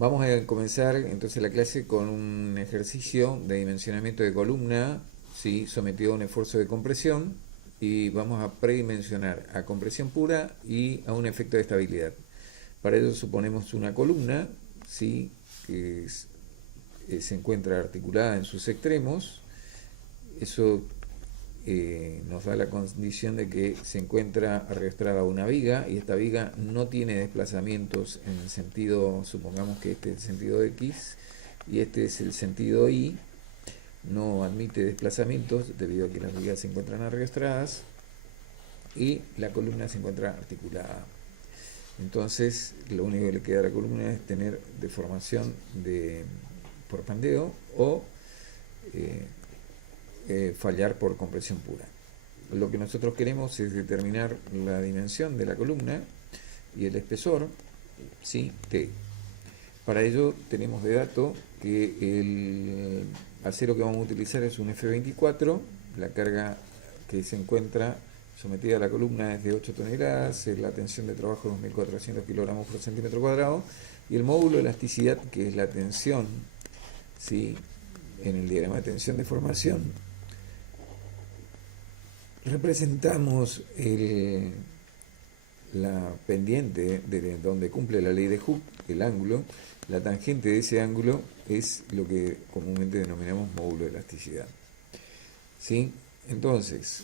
Vamos a comenzar entonces la clase con un ejercicio de dimensionamiento de columna, ¿sí? Sometido a un esfuerzo de compresión, y vamos a predimensionar a compresión pura y a un efecto de estabilidad. Para ello suponemos una columna, ¿sí? Se encuentra articulada en sus extremos. Eso nos da la condición de que se encuentra arrastrada una viga, y esta viga no tiene desplazamientos en el sentido, supongamos que este es el sentido X y este es el sentido Y. No admite desplazamientos debido a que las vigas se encuentran arrastradas y la columna se encuentra articulada. Entonces lo único que le queda a la columna es tener deformación por pandeo o fallar por compresión pura. Lo que nosotros queremos es determinar la dimensión de la columna y el espesor, ¿sí? T. Para ello tenemos de dato que el acero que vamos a utilizar es un F24, la carga que se encuentra sometida a la columna es de 8 toneladas, la tensión de trabajo es 2400 kilogramos por centímetro cuadrado, y el módulo de elasticidad, que es la tensión, ¿sí? En el diagrama de tensión de formación representamos la pendiente de donde cumple la ley de Hooke, el ángulo. La tangente de ese ángulo es lo que comúnmente denominamos módulo de elasticidad, ¿sí? Entonces,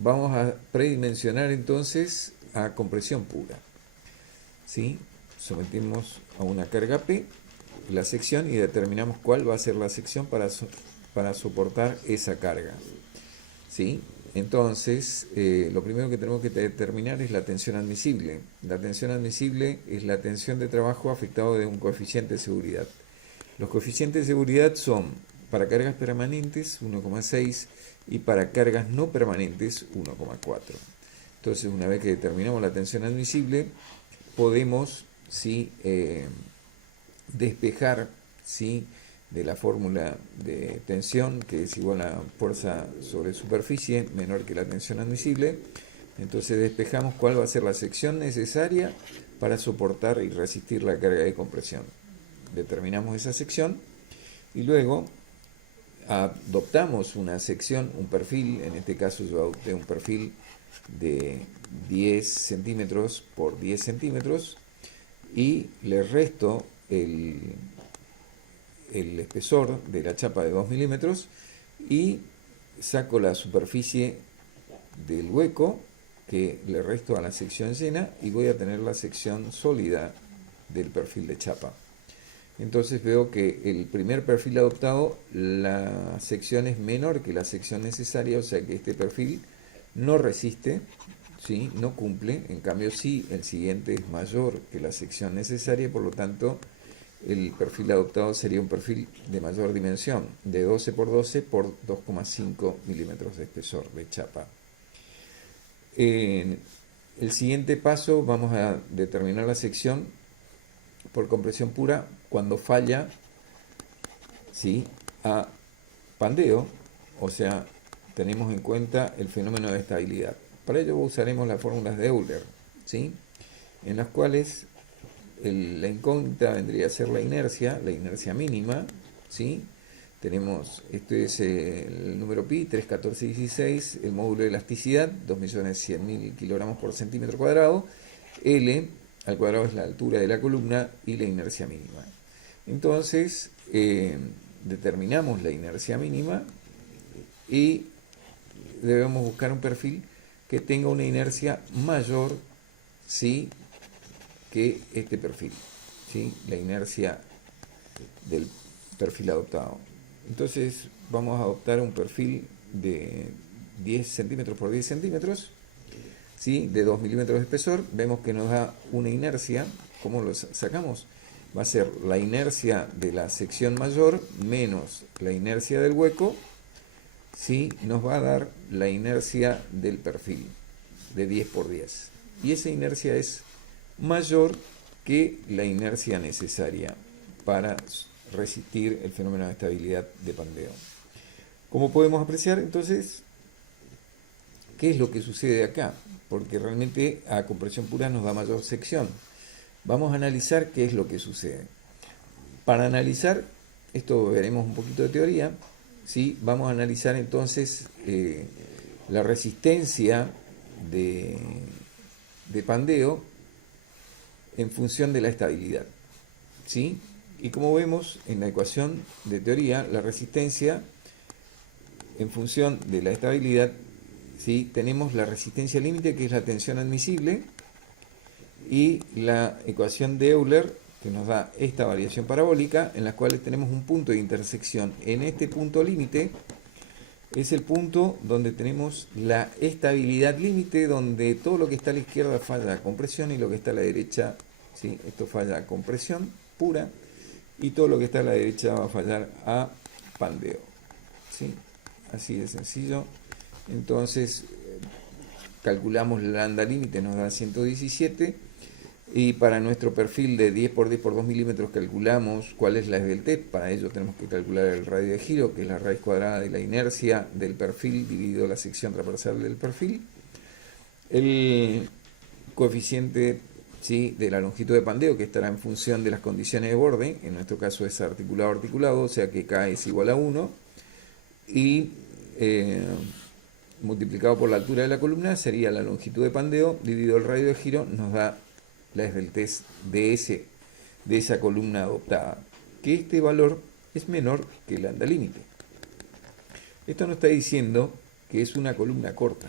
vamos a predimensionar entonces a compresión pura, ¿sí? Sometimos a una carga P la sección y determinamos cuál va a ser la sección para soportar esa carga, ¿sí? Entonces, lo primero que tenemos que determinar es la tensión admisible. La tensión admisible es la tensión de trabajo afectado de un coeficiente de seguridad. Los coeficientes de seguridad son para cargas permanentes 1,6 y para cargas no permanentes 1,4. Entonces, una vez que determinamos la tensión admisible, podemos, ¿sí? Despejar, ¿sí? De la fórmula de tensión, que es igual a fuerza sobre superficie menor que la tensión admisible. Entonces despejamos cuál va a ser la sección necesaria para soportar y resistir la carga de compresión. Determinamos esa sección y luego adoptamos una sección, un perfil. En este caso yo adopté un perfil de 10 centímetros por 10 centímetros y le resto el espesor de la chapa de 2 milímetros y saco la superficie del hueco que le resto a la sección llena y voy a tener la sección sólida del perfil de chapa. Entonces veo que el primer perfil adoptado, la sección es menor que la sección necesaria, o sea que este perfil no resiste, ¿sí? No cumple. En cambio sí, el siguiente es mayor que la sección necesaria, por lo tanto el perfil adoptado sería un perfil de mayor dimensión, de 12 por 12 por 2,5 milímetros de espesor de chapa. En el siguiente paso vamos a determinar la sección por compresión pura cuando falla, ¿sí? A pandeo, o sea, tenemos en cuenta el fenómeno de estabilidad. Para ello usaremos las fórmulas de Euler, ¿sí? En las cuales la incógnita vendría a ser la inercia mínima, ¿sí? Tenemos, esto es el número pi, 3, 14, 16, el módulo de elasticidad, 2.100.000 kilogramos por centímetro cuadrado, L al cuadrado es la altura de la columna y la inercia mínima. Entonces, determinamos la inercia mínima y debemos buscar un perfil que tenga una inercia mayor, ¿sí? Que este perfil, ¿sí? La inercia del perfil adoptado. Entonces vamos a adoptar un perfil de 10 centímetros por 10 centímetros, ¿sí? De 2 milímetros de espesor. Vemos que nos da una inercia. ¿Cómo lo sacamos? Va a ser la inercia de la sección mayor menos la inercia del hueco, ¿sí? Nos va a dar la inercia del perfil de 10 por 10. Y esa inercia es mayor que la inercia necesaria para resistir el fenómeno de estabilidad de pandeo. Como podemos apreciar, entonces, ¿qué es lo que sucede acá? Porque realmente a compresión pura nos da mayor sección. Vamos a analizar qué es lo que sucede. Para analizar, esto veremos un poquito de teoría, ¿sí? Vamos a analizar entonces la resistencia de, de pandeo en función de la estabilidad, ¿sí? Y como vemos en la ecuación de teoría, la resistencia en función de la estabilidad, ¿sí? Tenemos la resistencia límite, que es la tensión admisible, y la ecuación de Euler, que nos da esta variación parabólica, en la cual tenemos un punto de intersección. En este punto límite es el punto donde tenemos la estabilidad límite, donde todo lo que está a la izquierda falla a compresión y lo que está a la derecha, ¿sí? Esto falla a compresión pura, y todo lo que está a la derecha va a fallar a pandeo, ¿sí? Así de sencillo. Entonces calculamos la lambda límite, nos da 117, y para nuestro perfil de 10 por 10 por 2 milímetros calculamos cuál es la esbeltez. Para ello tenemos que calcular el radio de giro, que es la raíz cuadrada de la inercia del perfil dividido la sección transversal del perfil. El coeficiente, ¿sí?, de la longitud de pandeo, que estará en función de las condiciones de borde, en nuestro caso es articulado-articulado, o sea que K es igual a 1, y multiplicado por la altura de la columna sería la longitud de pandeo dividido el radio de giro, nos da la esbeltez de esa columna adoptada, que este valor es menor que el lambda límite. Esto nos está diciendo que es una columna corta.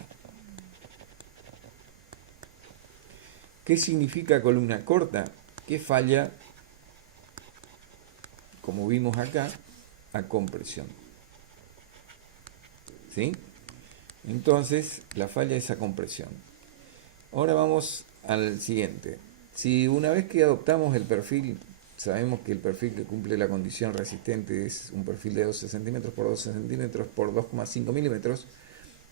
¿Qué significa columna corta? Que falla, como vimos acá, a compresión, ¿sí? Entonces, la falla es a compresión. Ahora vamos al siguiente. Si una vez que adoptamos el perfil, sabemos que el perfil que cumple la condición resistente es un perfil de 12 centímetros por 12 centímetros por 2,5 milímetros,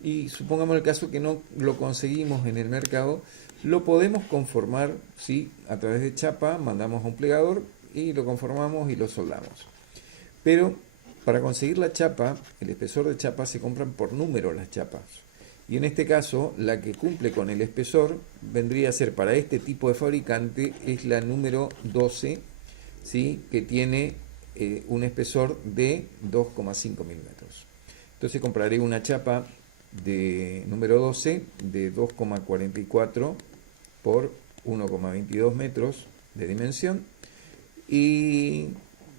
y supongamos el caso que no lo conseguimos en el mercado, lo podemos conformar, ¿sí?, a través de chapa, mandamos a un plegador y lo conformamos y lo soldamos. Pero para conseguir la chapa, el espesor de chapa, se compran por número las chapas. Y en este caso, la que cumple con el espesor vendría a ser, para este tipo de fabricante, es la número 12, ¿sí?, que tiene un espesor de 2,5 milímetros. Entonces compraré una chapa de número 12 de 2,44 por 1,22 metros de dimensión, y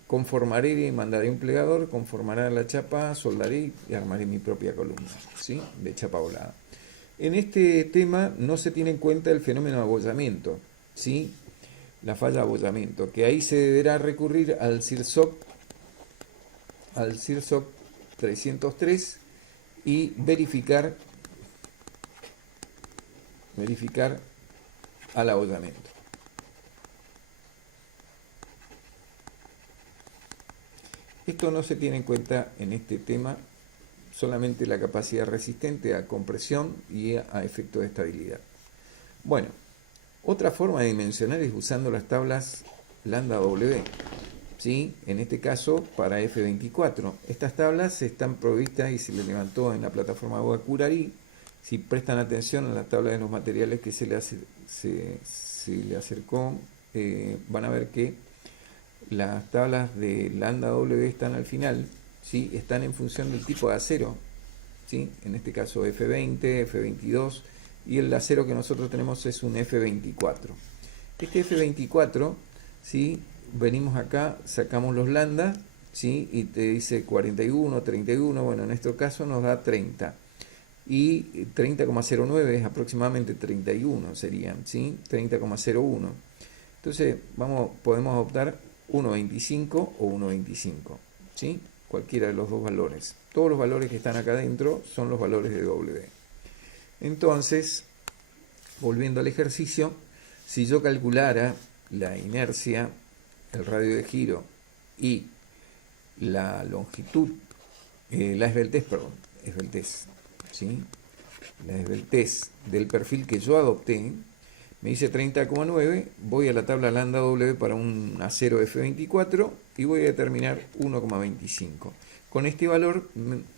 conformaré, mandaré un plegador, conformará la chapa, soldaré y armaré mi propia columna, ¿sí?, de chapa volada. En este tema no se tiene en cuenta el fenómeno de abollamiento, ¿sí?, la falla de abollamiento, que ahí se deberá recurrir al CIRSOC 303 y verificar al abollamiento. Esto no se tiene en cuenta en este tema, solamente la capacidad resistente a compresión y a efecto de estabilidad. Bueno, otra forma de dimensionar es usando las tablas lambda W, ¿sí?, en este caso para F24. Estas tablas están provistas y se le levantó en la plataforma Web-Curarí. Si prestan atención a la tabla de los materiales que se le acercó, van a ver que las tablas de lambda W están al final, ¿sí?, están en función del tipo de acero, ¿sí?, en este caso F20, F22, y el acero que nosotros tenemos es un F24. Este F24, ¿sí?, venimos acá, sacamos los lambda, ¿sí?, y te dice 41, 31, bueno, en este caso nos da 30. Y 30,09 es aproximadamente 31, serían, ¿sí?, 30,01. Entonces, podemos optar 1,25 o 1,25, ¿sí?, cualquiera de los dos valores. Todos los valores que están acá adentro son los valores de W. Entonces, volviendo al ejercicio, si yo calculara la inercia, el radio de giro y la longitud, la esbeltez, ¿sí?, la esbeltez del perfil que yo adopté, me dice 30,9, voy a la tabla lambda W para un acero F24 y voy a determinar 1,25. Con este valor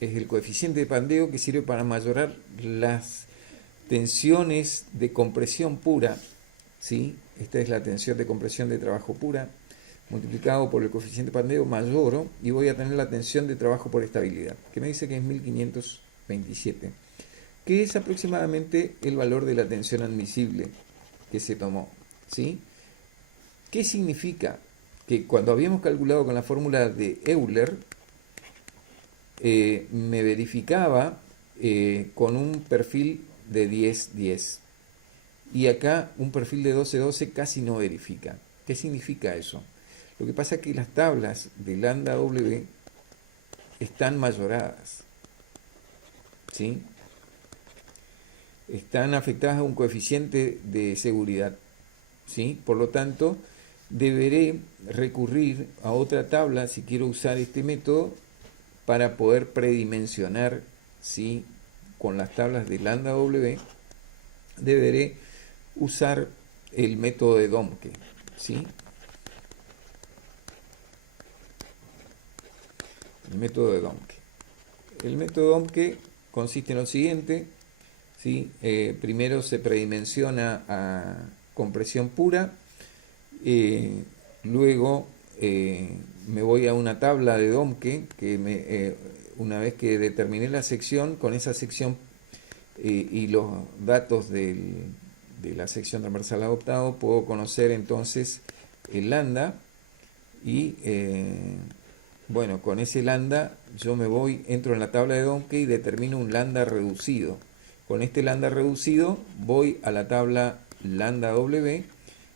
es el coeficiente de pandeo que sirve para mayorar las tensiones de compresión pura, ¿sí?, esta es la tensión de compresión de trabajo pura, multiplicado por el coeficiente Pandeo mayor y voy a tener la tensión de trabajo por estabilidad, que me dice que es 1527, que es aproximadamente el valor de la tensión admisible que se tomó, ¿sí? ¿Qué significa? Que cuando habíamos calculado con la fórmula de Euler, me verificaba con un perfil de 10-10. Y acá un perfil de 12-12 casi no verifica. ¿Qué significa eso? Lo que pasa es que las tablas de lambda W están mayoradas, ¿sí? Están afectadas a un coeficiente de seguridad, ¿sí? Por lo tanto, deberé recurrir a otra tabla si quiero usar este método para poder predimensionar, ¿sí? Con las tablas de lambda W deberé usar el método de Domke, ¿sí? El método de Domke. El método Domke consiste en lo siguiente, ¿sí? Primero se predimensiona a compresión pura, luego me voy a una tabla de Domke que una vez que determiné la sección, con esa sección y los datos de la sección transversal adoptado, puedo conocer entonces el lambda y bueno, con ese lambda yo entro en la tabla de Domke y determino un lambda reducido. Con este lambda reducido voy a la tabla lambda W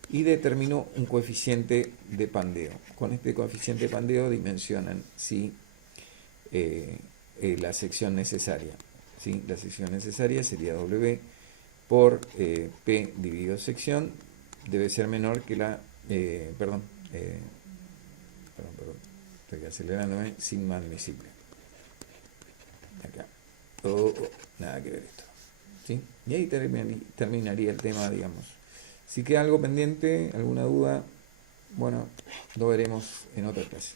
y determino un coeficiente de pandeo. Con este coeficiente de pandeo dimensionan, ¿sí? La sección necesaria, ¿sí? La sección necesaria sería W por P dividido sección, debe ser menor que la, perdón, estoy acelerándome, sigma admisible. Acá, nada que ver esto, ¿sí? Y ahí terminaría el tema, digamos. Si queda algo pendiente, alguna duda, bueno, lo veremos en otra clase.